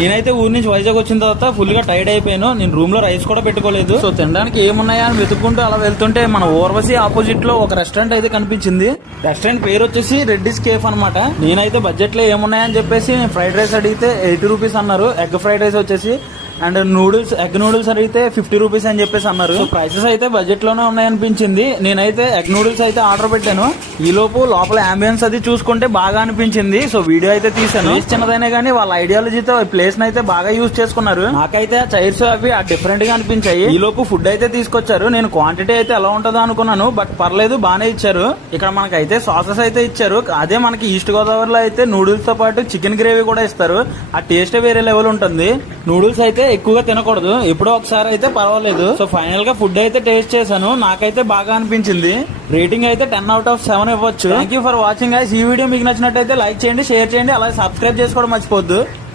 నేనైతే ఊరి నుంచి వైజాగ్ వచ్చిన తర్వాత ఫుల్ గా టైర్డ్ అయిపోయాను. నేను రూమ్ లో రైస్ కూడా పెట్టుకోలేదు. సో తినడానికి ఏమున్నాయా అని వెతుక్కుంటూ అలా వెళ్తుంటే మన ఊర్వశి ఆపోజిట్ లో ఒక రెస్టారెంట్ అయితే కనిపించింది. రెస్టారెంట్ పేరు వచ్చేసి రెడ్డిస్ కేఫ్ అనమాట. నేనైతే బడ్జెట్ లో ఏమున్నాయని చెప్పేసి ఫ్రైడ్ రైస్ అడిగితే 80 రూపీస్ అన్నారు. ఎగ్ ఫ్రైడ్ రైస్ వచ్చేసి అండ్ నూడిల్స్, ఎగ్ నూడిల్స్ అడిగితే 50 రూపీస్ అని చెప్పేసి అన్నారు. సో ప్రైసెస్ అయితే బడ్జెట్ లోనే ఉన్నాయనిపించింది. నేనైతే ఎగ్ నూడిల్స్ అయితే ఆర్డర్ పెట్టాను. ఈ లోపు లోపల అంబియన్స్ అది చూసుకుంటే బాగా అనిపించింది. సో వీడియో అయితే తీసాను. చిన్నదైనా కానీ వాళ్ళ ఐడియాలజీతో ఈ ప్లేస్ అయితే బాగా యూజ్ చేసుకున్నారు. నాకైతే ఆ చైర్స్ అవి డిఫరెంట్ గా అనిపించాయి. ఈ లోపు ఫుడ్ అయితే తీసుకొచ్చారు. నేను క్వాంటిటీ అయితే ఎలా ఉంటుందో అనుకున్నాను, బట్ పర్లేదు బానే ఇచ్చారు. ఇక్కడ మనకైతే సాసెస్ అయితే ఇచ్చారు. అదే మనకి ఈస్ట్ గోదావరిలో అయితే నూడిల్స్ తో పాటు చికెన్ గ్రేవీ కూడా ఇస్తారు. ఆ టేస్ట్ వేరే లెవెల్ ఉంటుంది. నూడిల్స్ అయితే ఎక్కువగా తినకూడదు, ఎప్పుడో ఒకసారి అయితే పర్వాలేదు. సో ఫైనల్ గా ఫుడ్ అయితే టేస్ట్ చేశాను. నాకైతే బాగా అనిపించింది. రేటింగ్ అయితే 10/7 ఇవ్వచ్చు. Thank you for watching guys. ఈ వీడియో మీకు నచ్చినట్టయితే లైక్ చేయండి, షేర్ చేయండి, అలాగే సబ్స్క్రైబ్ చేసుకోవడం మర్చిపోద్దు.